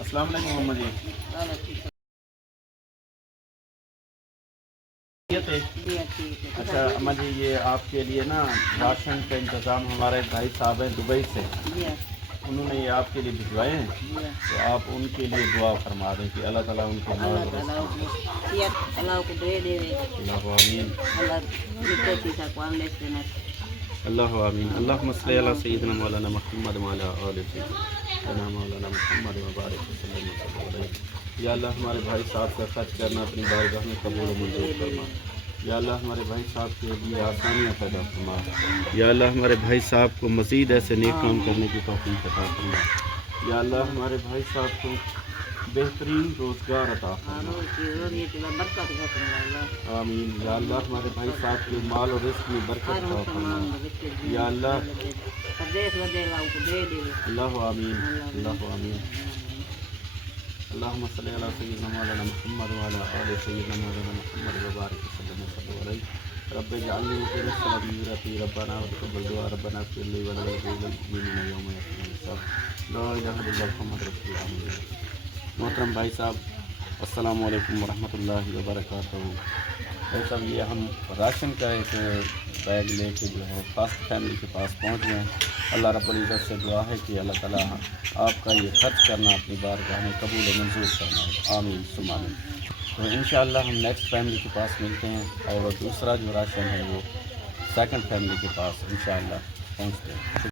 السلام علیکم محمد جی. اچھا اماں جی، یہ آپ کے لیے نا راشن کا انتظام ہمارے بھائی صاحب ہیں دبئی سے، انہوں نے یہ آپ کے لیے بھجوائے ہیں، تو آپ ان کے لیے دعا فرما دیں کہ اللہ تعالیٰ ان کے اللہ تعالیٰ کو دے دے. اللہ آمین. اللہ آمین. اللہم صلی علی سیدنا مولانا محمد وعلی آل سیدنا مولانا محمد وبارک وسلم. یا اللہ ہمارے بھائی صاحب کا خرچ کرنا اپنی بارگاہ میں قبول و منظور فرما. یا اللہ ہمارے بھائی صاحب کے لیے آسانیاں پیدا فرما. یا اللہ ہمارے بھائی صاحب کو مزید ایسے نیک کام کرنے کی توفیق عطا فرما. یا اللہ ہمارے بھائی صاحب کو بہترین روزگار عطا فرما. آمین. یا اللہ ہمارے بھائی صاحب کے مال اور رزق میں برکت عطا فرما. یا اللہ اللہ آمین. اللہ آمین. اللہم صلی علی سیدنا مولانا محمد وعلی آل سیدنا مولانا محمد وبارک وسلم علیہ. رب اجعلنی مقیم الصلاۃ من ذریتی ربنا وتقبل دعاء ربنا اغفر لی وللمؤمنین یوم یقوم الحساب. لا الہ الا اللہ محمد رسول اللہ. محترم بھائی صاحب السلام علیکم ورحمۃ اللہ وبرکاتہ. بھائی صاحب یہ ہم راشن کا ایک بیگ لے کے جو ہے فاسٹ فیملی کے پاس پہنچ گئے ہیں. اللہ رب العزت سے دعا ہے کہ اللہ تعالیٰ آپ کا یہ خرچ کرنا اپنی بارگاہ میں قبول و منظور فرمائے. آمین ثم آمین. تو انشاءاللہ ہم نیکسٹ فیملی کے پاس ملتے ہیں اور دوسرا جو راشن ہے وہ سیکنڈ فیملی کے پاس انشاءاللہ پہنچتے ہیں.